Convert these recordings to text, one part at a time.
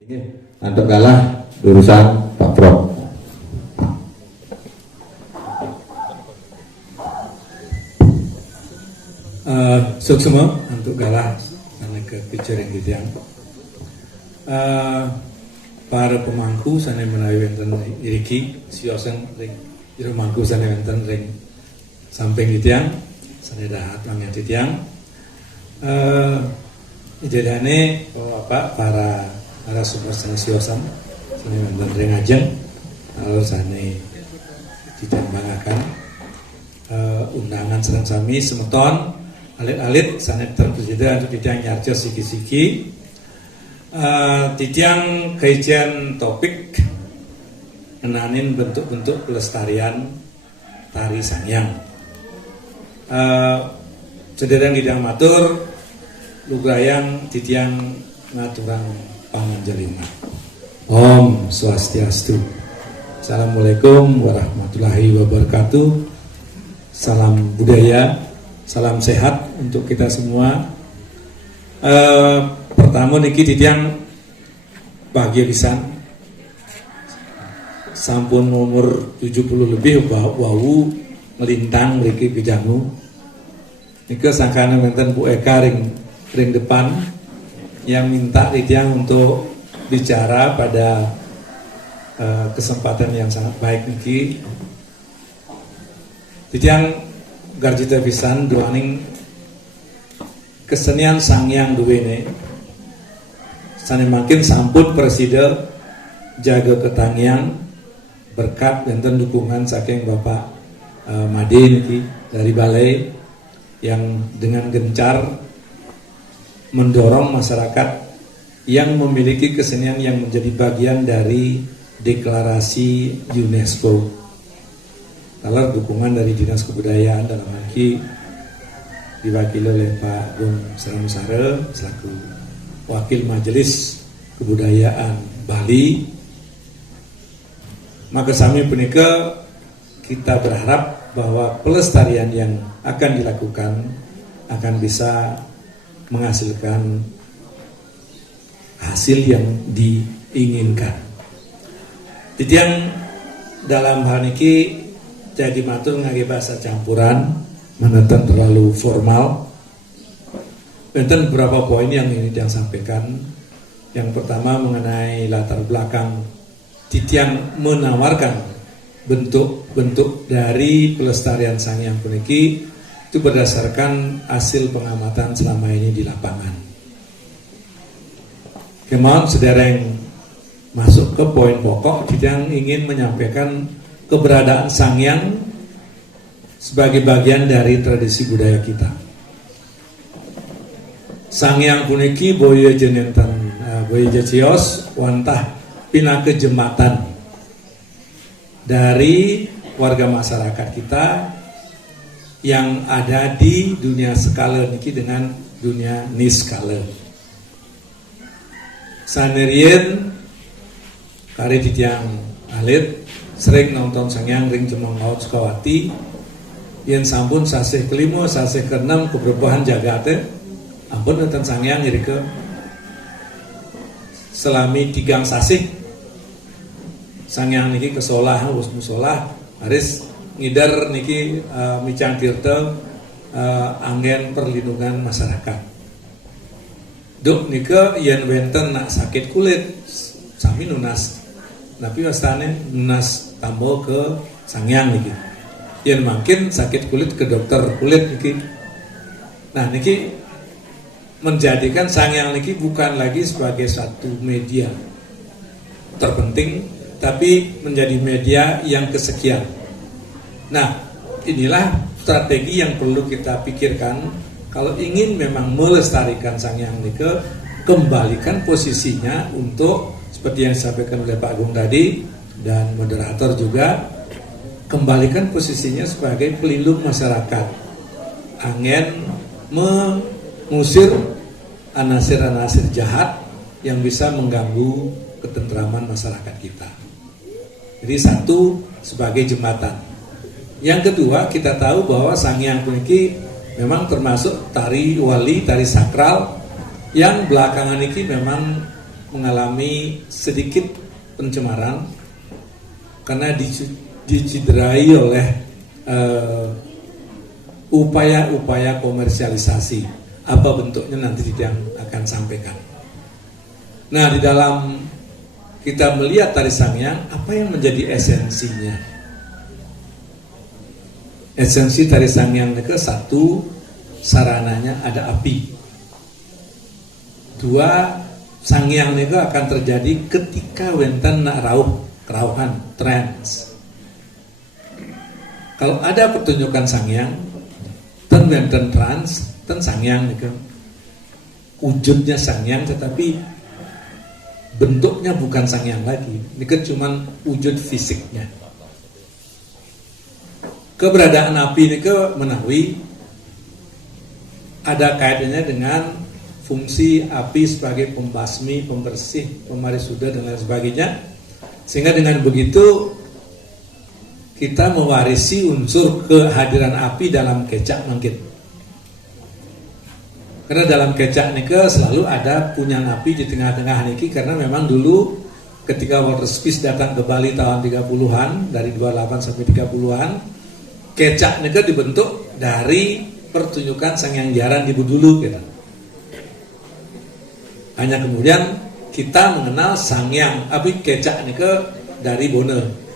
Untuk kalah urusan Pak Prof. Suksema untuk kalah sana ke featuring gitu yang para pemangku sana menawi wonten iriki siosen ring jero mangku sana wonten ring samping gitu yang sana dahat mangya gitu yang idedane para sumber sana siosan sana wonten ring ajeng lalu sana ditembangkan undangan serang sami semeton alit-alit sanet terpresida untuk titiang nyarjo siki-siki titiang kajian topik kenanin bentuk-bentuk pelestarian tari sangyang sederhana gidang matur lugrayang titiang ngaturang panganjelima. Om Swastiastu. Assalamualaikum warahmatullahi wabarakatuh. Salam budaya, salam sehat untuk kita semua. Pertama niki titiang bahagia pisan. Sampun umur 70 lebih wau melintang mriki bidangu. Nika sangkana wonten Bu Eka ring depan yang minta titiang untuk bicara pada kesempatan yang sangat baik niki. Titiang garjita pisan doaning kesenian sangyang duwene sane makin sampun presida jaga ketangian berkat dan dukungan saking Bapak Made niki dari balai yang dengan gencar mendorong masyarakat yang memiliki kesenian yang menjadi bagian dari deklarasi UNESCO. Kalau dukungan dari Dinas Kebudayaan dalam hal diwakili oleh Pak Gung Saramusara selaku Wakil Majelis Kebudayaan Bali, maka sami punika kita berharap bahwa pelestarian yang akan dilakukan akan bisa menghasilkan hasil yang diinginkan. Titiang dalam hal ini jadi matur ngage bahasa campuran meneten terlalu formal. Enten beberapa poin yang ini yang sampaikan. Yang pertama mengenai latar belakang titiang menawarkan bentuk-bentuk dari pelestarian sangyang puniki itu berdasarkan hasil pengamatan selama ini di lapangan. Kemudian sedereng masuk ke poin pokok, titiang ingin menyampaikan keberadaan sangyang sebagai bagian dari tradisi budaya kita. Sangyang puniki boyo jenentan boyo jecios wantah pinake jembatan dari warga masyarakat kita yang ada di dunia skala niki dengan dunia niskala. Sanerien kari titiang alit sering nonton sangyang ring Cemong Laut Sukawati yang sampun sasih kelima sasih keenam keberbahan jagate ampun nonton sangyang jadi ke selami 3 sasih sangyang niki kesolah us musolah haris ngidar niki micang tirta anggen perlindungan masyarakat duk nika yen wenten nak sakit kulit sami nunas tapi wastane nunas tambo ke sangyang niki yang makin sakit kulit ke dokter kulit niki. Nah niki menjadikan sangyang niki bukan lagi sebagai satu media terpenting tapi menjadi media yang kesekian. Nah inilah strategi yang perlu kita pikirkan kalau ingin memang melestarikan sangyang niki, kembalikan posisinya untuk seperti yang disampaikan oleh Pak Agung tadi dan moderator juga, kembalikan posisinya sebagai pelindung masyarakat. Angin mengusir anasir-anasir jahat yang bisa mengganggu ketentraman masyarakat kita. Jadi satu sebagai jembatan. Yang kedua kita tahu bahwa sangyang puniki memang termasuk tari wali, tari sakral yang belakangan ini memang mengalami sedikit pencemaran karena dicederai oleh upaya-upaya komersialisasi. Apa bentuknya nanti tidak akan sampaikan. Nah, di dalam kita melihat tari Sangyang, apa yang menjadi esensinya? Esensi tari Sangyang itu satu, sarananya ada api. Dua, Sangyang itu akan terjadi ketika wenten nak rauh kerauhan trans. Kalau ada pertunjukan Sangyang, ten wenten trans, ten Sangyang itu wujudnya Sangyang, tetapi bentuknya bukan Sangyang lagi. Ini kan cuma wujud fisiknya. Keberadaan api ini menawi ada kaitannya dengan fungsi api sebagai pembasmi, pembersih, pemarisuda dan lain sebagainya. Sehingga dengan begitu kita mewarisi unsur kehadiran api dalam kecak mangkit. Karena dalam kecak nike selalu ada punyang api di tengah-tengah niki, karena memang dulu ketika Walter Spies datang ke Bali tahun 30-an, dari 28 sampai 30-an, kecak nike dibentuk dari pertunjukan Sangyang Jaran di Budulu gitu. Hanya kemudian kita mengenal Sangyang api kecak nike dari Bone.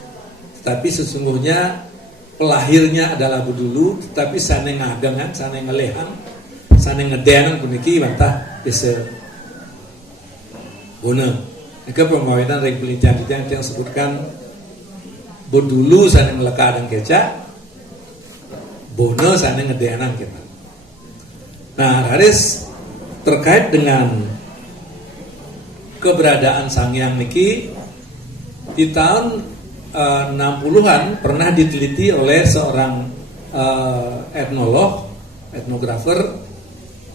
Tapi sesungguhnya pelahirnya adalah Budulu, tetapi sane ngagangan, sane ngelehan, sane ngedenan puniki bantah bisa Bone. Ini pemawinan penelitian yang sebutkan Budulu sane meleka dan kecak, Bone sane ngedenan kita. Nah, Haris terkait dengan keberadaan Sangyang niki di tahun 60-an pernah diteliti oleh seorang etnografer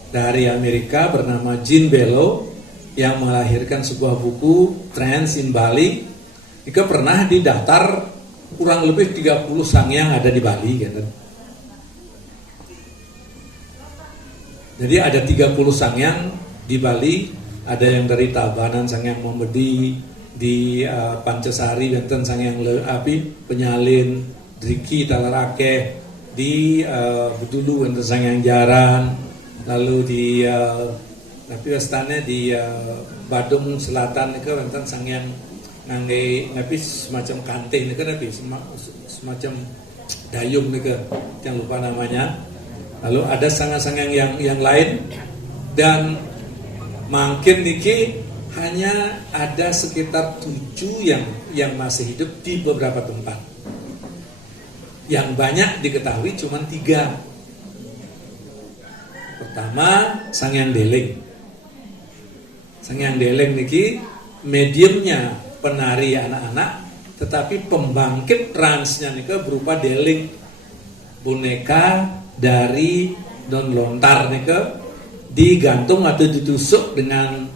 dari Amerika bernama Jean Bellow yang melahirkan sebuah buku Trance in Bali. Itu pernah didaftar kurang lebih 30 Sangyang ada di Bali gitu. Jadi ada 30 Sangyang di Bali. Ada yang dari Tabanan Sangyang Momedi, di Pancasari wonten Sangyang Penyalin, Driki Talarake, di Budulu wonten Sangyang Jaran, lalu di tapi wastane di Badung Selatan itu wonten Sangyang ngangge ngapi semacam kante niku napi semacam dayung niku yang lupa namanya. Lalu ada sangyang yang lain, dan mungkin niki hanya ada sekitar 7 yang masih hidup di beberapa tempat. Yang banyak diketahui cuma 3. Pertama, Sangyang Deleng. Sangyang Deleng niki mediumnya penari anak-anak, tetapi pembangkit transnya niki berupa deleng, boneka dari don lontar niki digantung atau ditusuk dengan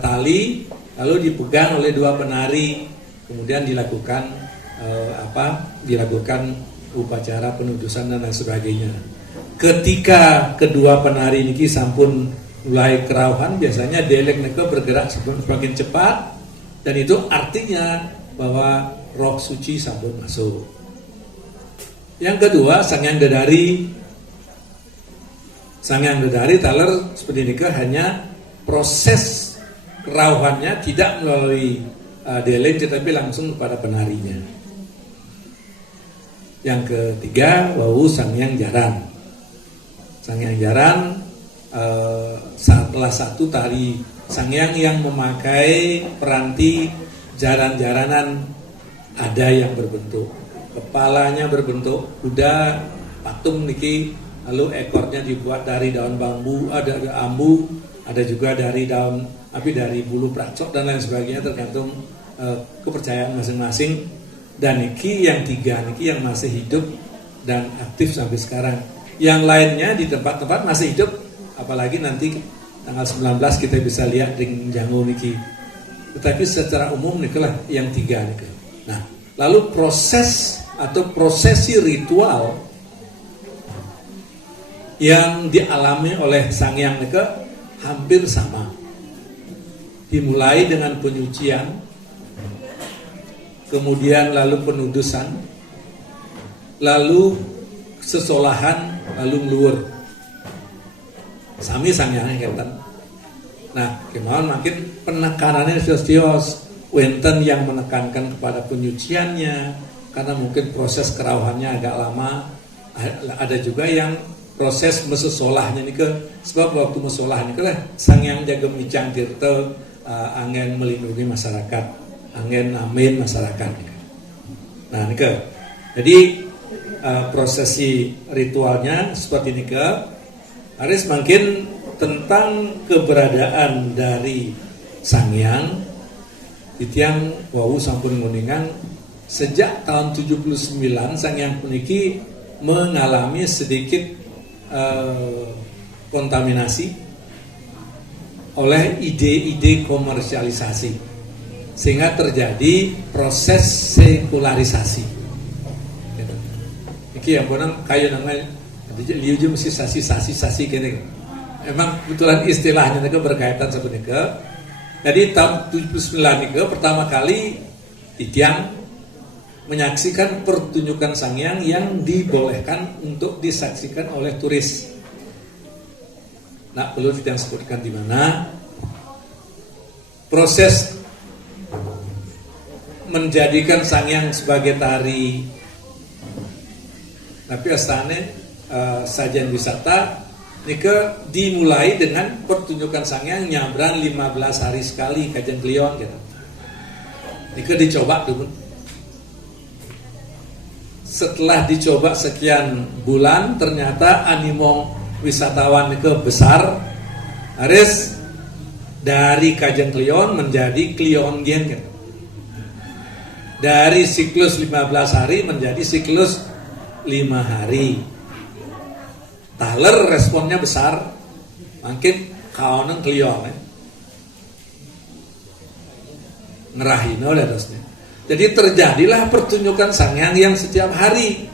tali, lalu dipegang oleh 2 penari, kemudian dilakukan upacara penudusan dan lain sebagainya. Ketika kedua penari niki sampun mulai kerauhan, biasanya delek niki bergerak semakin cepat, dan itu artinya bahwa roh suci sampun masuk. Yang kedua, Sangyang Dedari. Sangyang Dedari taler seperti ini hanya proses kerauhannya tidak melalui deleng, tetapi langsung kepada penarinya. Yang ketiga, Wawu Sangyang Jaran. Sangyang Jaran salah satu tari Sangyang yang memakai peranti jaran-jaranan, ada yang berbentuk kepalanya berbentuk kuda patung niki, lalu ekornya dibuat dari daun bambu, ada ambu, ada juga dari daun dari bulu pracok dan lain sebagainya, tergantung kepercayaan masing-masing. Dan niki yang 3 niki yang masih hidup dan aktif sampai sekarang. Yang lainnya di tempat-tempat masih hidup, apalagi nanti tanggal 19 kita bisa lihat ring jangu niki. Tetapi secara umum nikilah yang 3 niki. Nah, lalu proses atau prosesi ritual yang dialami oleh Sangyang niki hampir sama. dimulai dengan penyucian, kemudian lalu penudusan, lalu sesolahan, lalu ngeluwer. Sami sangyangnya kenten. Nah, kemauan makin penekanannya serius, wenten yang menekankan kepada penyuciannya, karena mungkin proses kerauhannya agak lama. Ada juga yang proses mesesolahnya nih ke, sebab waktu mesolah nih ke lah sangyang jaga micang tirta angin melindungi masyarakat, angin amin masyarakat. Nah nih ke, jadi prosesi ritualnya seperti ini ke, harus makin tentang keberadaan dari sangyang di tiang wau sampun nguningan sejak tahun 79 sangyang puniki mengalami sedikit kontaminasi oleh ide-ide komersialisasi, sehingga terjadi proses sekularisasi. Iki yang bonang kayu namanya liu je mesti sasi kene. Emang kebetulan istilahnya itu berkaitan seperti itu. Jadi tahun 79 itu pertama kali Tiang menyaksikan pertunjukan sangyang yang dibolehkan untuk disaksikan oleh turis. Nah, perlu Tiang sebutkan di mana proses menjadikan sangyang sebagai tari, tapi asalnya sajian wisata nika dimulai dengan pertunjukan sangyang nyabran 15 hari sekali kajian Klion gitu. Nika dicoba dulu. Setelah dicoba sekian bulan ternyata animo wisatawan nika besar. Harus dari kajian Klion menjadi Klion Gen gitu. Dari siklus 15 hari menjadi siklus 5 hari. Taler responnya besar, makin kaonan Klion ngerahino terusnya. Jadi terjadilah pertunjukan sangyang yang setiap hari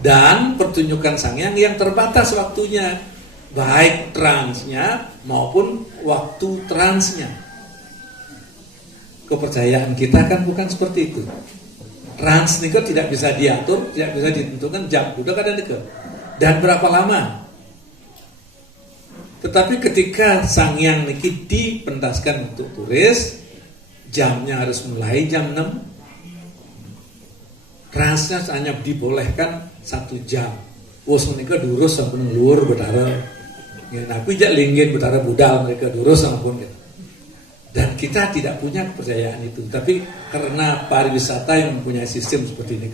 dan pertunjukan sangyang yang terbatas waktunya, baik transnya maupun waktu transnya. Kepercayaan kita kan bukan seperti itu. Trans nika tidak bisa diatur, tidak bisa ditentukan jam udah kadang nika. Dan berapa lama? Tetapi ketika sangyang niki dipentaskan untuk turis, jamnya harus mulai jam 6. Transnya hanya dibolehkan 1 jam. Wos menika durus sampun ngeluar betara. Ya, tapi jak linggin betara budal mereka durus sampun gitu. Dan kita tidak punya kepercayaan itu. Tapi karena pariwisata yang mempunyai sistem seperti ini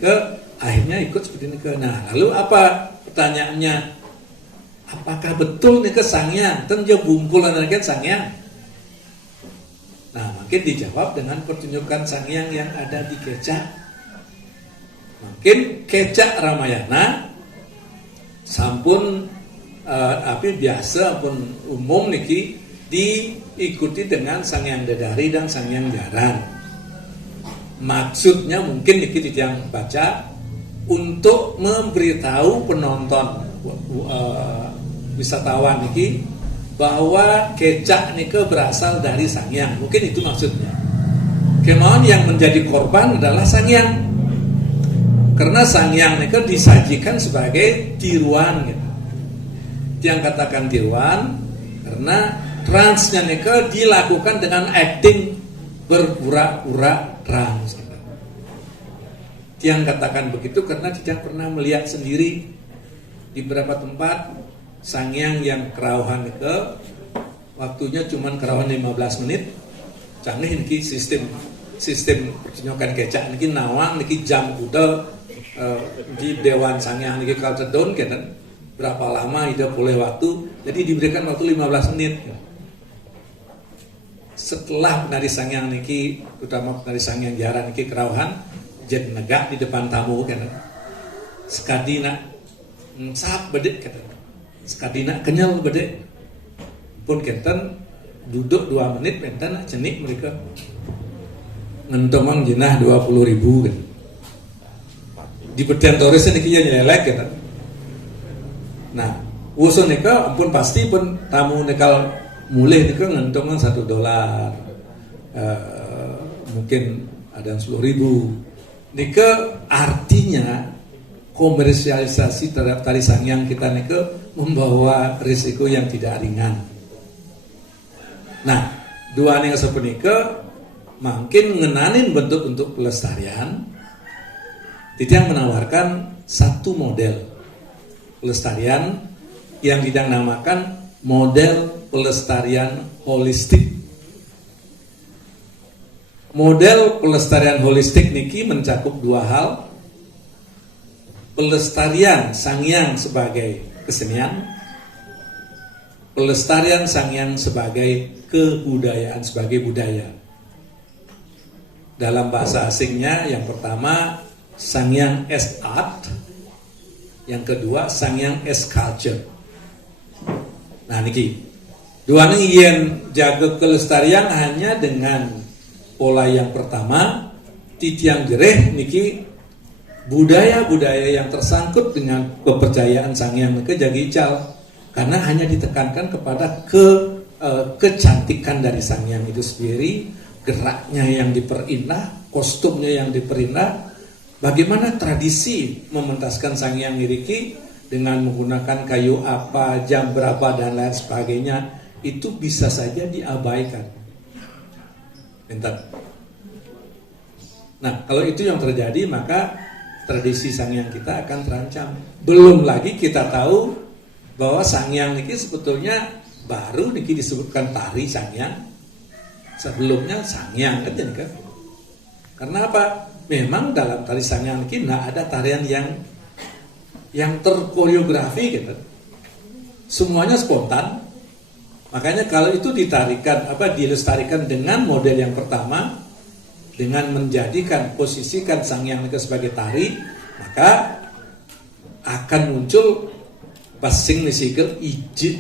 akhirnya ikut seperti ini. Nah, lalu apa pertanyaannya? Apakah betul nih sangyang? Tentu bumpul kan sangyang. Nah, makin dijawab dengan pertunjukan sangyang yang ada di Kecak. Makin Kecak Ramayana sampun tapi biasa pun umum niki diikuti dengan sangyang Dedari dan sangyang Jaran. Maksudnya mungkin niki yang baca untuk memberitahu penonton wisatawan niki bahwa Kecak niki berasal dari sangyang. Mungkin itu maksudnya. Kemauan yang menjadi korban adalah sangyang. Karena sangyang niki disajikan sebagai tiruan gitu. Yang katakan tiruan karena transnya niki dilakukan dengan acting berpura-pura trans. Yang katakan begitu karena tidak pernah melihat sendiri di beberapa tempat sangyang yang kerauhan itu waktunya cuma kerauhan 15 menit. Canggih niki sistem pertunjukan Kecak niki nawang niki jam kuda di Dewan Sangyang niki kalcedon kan berapa lama tidak boleh waktu, jadi diberikan waktu 15 menit. Setelah penari sangyang niki, terutama penari sangyang Jaran niki kerauhan, jet negak di depan tamu kan, sekadina sap bedek kata, sekadina kenyal bedek, pun kenten duduk 2 menit, kenten cenik mereka ngentomang jenah 20.000 kan, di bedian toris niki nyelek kata. Nah, usul nika ampun pasti pun tamu nikal mulai nika ngentongkan $1, mungkin ada yang 10.000. Nika artinya komersialisasi terhadap tari sangyang kita nika membawa risiko yang tidak ringan. Nah, dua nih sepenika makin ngenanin bentuk-bentuk pelestarian. Titiang menawarkan satu model pelestarian yang dinamakan model pelestarian holistik. Model pelestarian holistik niki mencakup dua hal. Pelestarian sangyang sebagai kesenian, pelestarian sangyang sebagai kebudayaan, sebagai budaya. Dalam bahasa asingnya yang pertama sangyang as art, yang kedua sangyang as culture. Nah niki dua nih yang jaga kelestarian hanya dengan pola yang pertama titiang jereh niki budaya-budaya yang tersangkut dengan kepercayaan sangyang niki jadi ical, karena hanya ditekankan kepada kecantikan dari sangyang itu sendiri, geraknya yang diperindah, kostumnya yang diperindah. Bagaimana tradisi mementaskan sangyang niriki dengan menggunakan kayu apa, jam berapa dan lain sebagainya, itu bisa saja diabaikan. Nah, kalau itu yang terjadi, maka tradisi sangyang kita akan terancam. Belum lagi kita tahu bahwa sangyang niki sebetulnya baru niki disebutkan tari sangyang. Sebelumnya sangyang kan jadi kan. Karena apa? Memang dalam tari sangyang niki tidak ada tarian yang terkoreografi gitu. Semuanya spontan. Makanya kalau itu dilestarikan dengan model yang pertama, dengan posisikan sangyang niki sebagai tari, maka akan muncul basing nisigel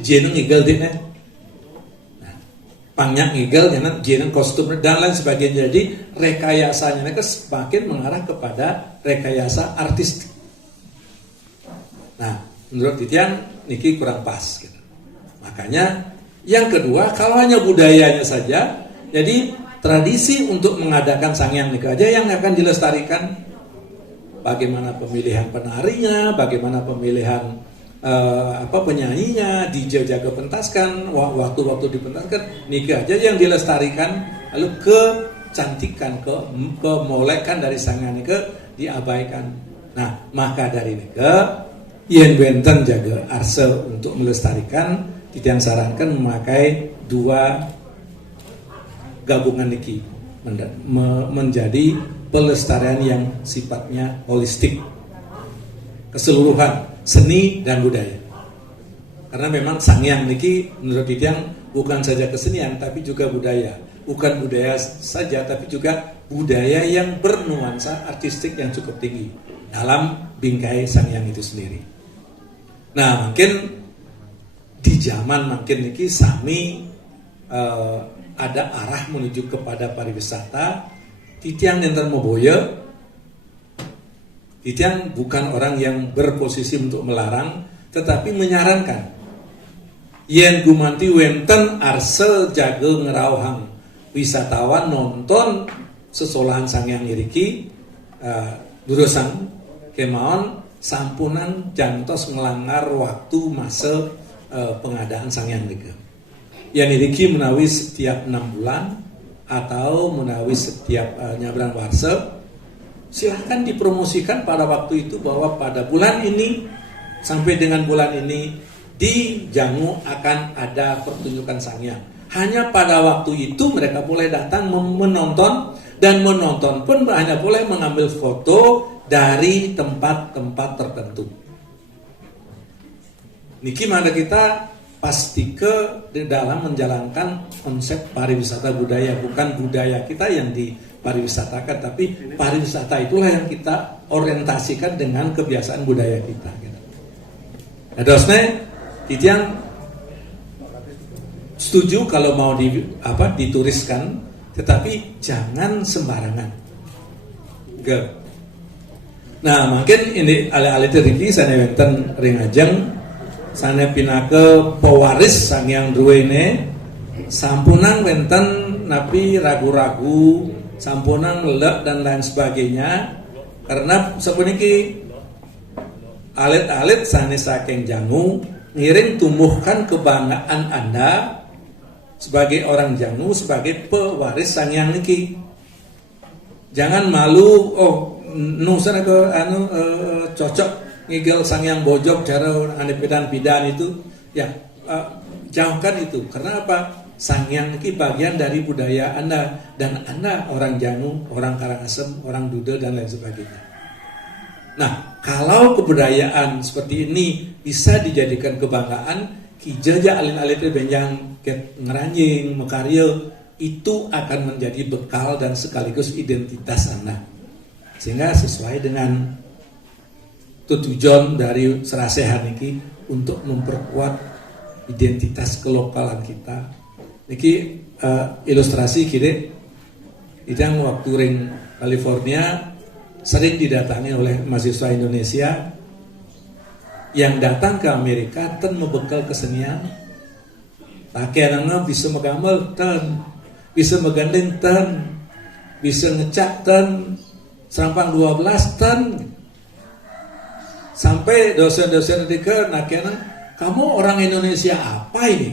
jeneng igel dene. Pangnya ngigel, jeneng kostum dan lain sebagainya. Jadi rekayasanya mereka semakin mengarah kepada rekayasa artistik. Nah, menurut Titian niki kurang pas gitu. Makanya yang kedua, kalau hanya budayanya saja, jadi tradisi untuk mengadakan sangyang niki aja yang akan dilestarikan. Bagaimana pemilihan penarinya, bagaimana pemilihan penyanyinya, DJ jaga pentaskan, waktu-waktu dipentaskan, niki aja yang dilestarikan, lalu kecantikan, kemolekan dari sangyang niki diabaikan. Nah, maka dari niki yen benten jaga arse untuk melestarikan, Titian sarankan memakai dua gabungan niki menjadi pelestarian yang sifatnya holistik, keseluruhan seni dan budaya. Karena memang sangyang niki menurut Titian bukan saja kesenian tapi juga budaya. Bukan budaya saja tapi juga budaya yang bernuansa artistik yang cukup tinggi dalam bingkai sangyang itu sendiri. Nah, mungkin di zaman makin niki sami ada arah menuju kepada pariwisata. Titian enten moboya, Titian bukan orang yang berposisi untuk melarang, tetapi menyarankan. Yen gumanti wenten arse jaga ngerauhang wisatawan nonton sesolahan sangyang niriki, durusan kemauan sampunan jantos ngelanggar waktu masa pengadaan sangyang niriki. Yang niriki menawi setiap 6 bulan atau menawi setiap nyabran warse. Silahkan dipromosikan pada waktu itu bahwa pada bulan ini sampai dengan bulan ini di Jangu akan ada pertunjukan sangyang. Hanya pada waktu itu mereka boleh datang menonton, dan menonton pun hanya boleh mengambil foto dari tempat-tempat tertentu. Niki mana kita pasti di dalam menjalankan konsep pariwisata budaya, bukan budaya kita yang dipariwisatakan, tapi pariwisata itulah yang kita orientasikan dengan kebiasaan budaya kita. Nah, dosne, Titian setuju kalau mau dituriskan, tetapi jangan sembarangan. Nah, mungkin ini alih-alih teriki sana wenten ring ajeng, sana pinake pewaris sangyang druene sampunang wenten napi ragu-ragu, sampunang lelek dan lain sebagainya, karena sepuniki alit-alit sanes saking Jangu ngiring tumbuhkan kebanggaan Anda sebagai orang Jangu, sebagai pewaris Sangyang niki. Jangan malu, oh nusan ke cocok ngigel Sangyang bojok cara ane pidan itu, ya jauhkan itu. Karena apa? Sangyang niki bagian dari budaya Anda, dan Anda orang Jangu, orang Karangasem, orang Duda dan lain sebagainya. Nah, kalau kebudayaan seperti ini bisa dijadikan kebanggaan, kijaja alin-alin benjang ngeranjing, mekarya, itu akan menjadi bekal dan sekaligus identitas Anda. Sehingga sesuai dengan tujuan dari serasehan ini untuk memperkuat identitas kelokalan kita. Niki ilustrasi kira idang waktu ring California sering didatangi oleh mahasiswa Indonesia yang datang ke Amerika dan membekal kesenian. Pakaiannya bisa menggambar dan bisa menggandeng tan, bisa ngecak tan, serampang 12 tan. Sampai dosen-dosen dike nakena, kamu orang Indonesia apa ini?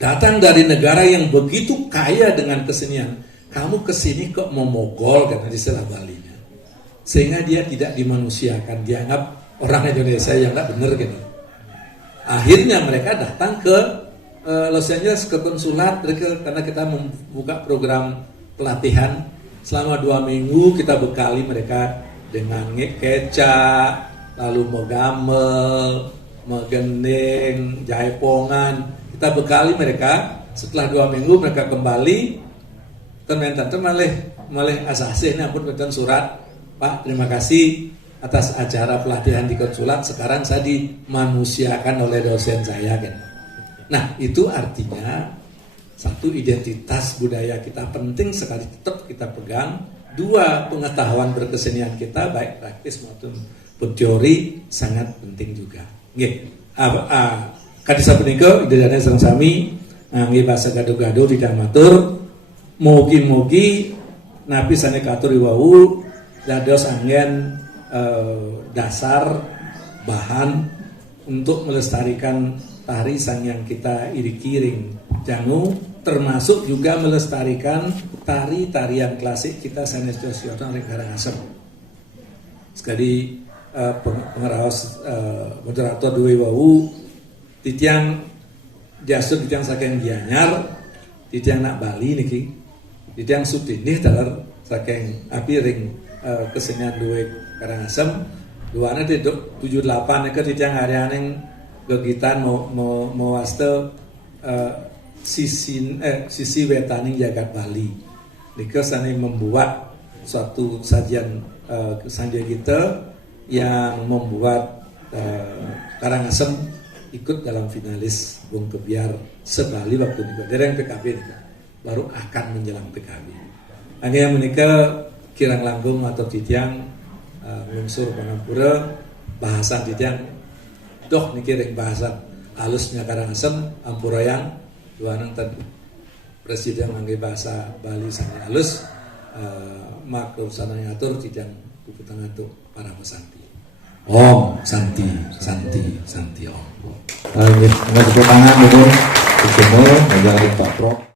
Datang dari negara yang begitu kaya dengan kesenian, kamu kesini kok memogol, karena istilah Balinya. Sehingga dia tidak dimanusiakan, dianggap orang Indonesia yang nggak benar gitu. Akhirnya mereka datang ke Los Angeles, ke konsulat, karena kita membuka program pelatihan selama 2 minggu. Kita bekali mereka dengan kecak, lalu megamel, megendeng, jaipongan. Kita bekali mereka. Setelah 2 minggu mereka kembali, teman-teman malih asasih pun betul surat, Pak, terima kasih atas acara pelatihan di konsulat. Sekarang saya dimanusiakan oleh dosen saya kan. Nah, itu artinya satu, identitas budaya kita penting sekali tetap kita pegang. 2, pengetahuan berkesenian kita baik praktis maupun teori sangat penting juga. Nggih. Kadisa punika idene sareng sami ngangge basa gaduh-gaduh tidak matur. Mugi-mugi napi sane katuri wau dados anggen dasar bahan untuk melestarikan tari Sangyang kita irikiring Jangu, termasuk juga melestarikan tari-tarian klasik kita sanes tradisional ring Karangasem. Sekali pengeraos moderator duwe wau titiang jasud titiang saking Gianyar, titiang nak Bali niki, titiang subtinih taler saking api ring kesenian duwe Karangasem. Duana di 78 ke titiang harianeng gegitan mau waste sisi wetaning jagat Bali. Nika sani membuat suatu sajian kesanjia kita yang membuat Karangasem ikut dalam finalis Bung Kebiar sebali waktu itu dereng PKB nika, baru akan menjelang PKB. Hanya menikah kirang langgung atau titiang unsur Pangampura bahasan titiang doh niki rek bahasan halusnya Karangasem Ampurayang duanang tadi presiden ngangge bahasa Bali sangat halus maklum sana ngatur titiang buku tengah tuh para pesanti. Om Santi Om. Nggak tepuk tangan dulu. Jangan Pak Prof.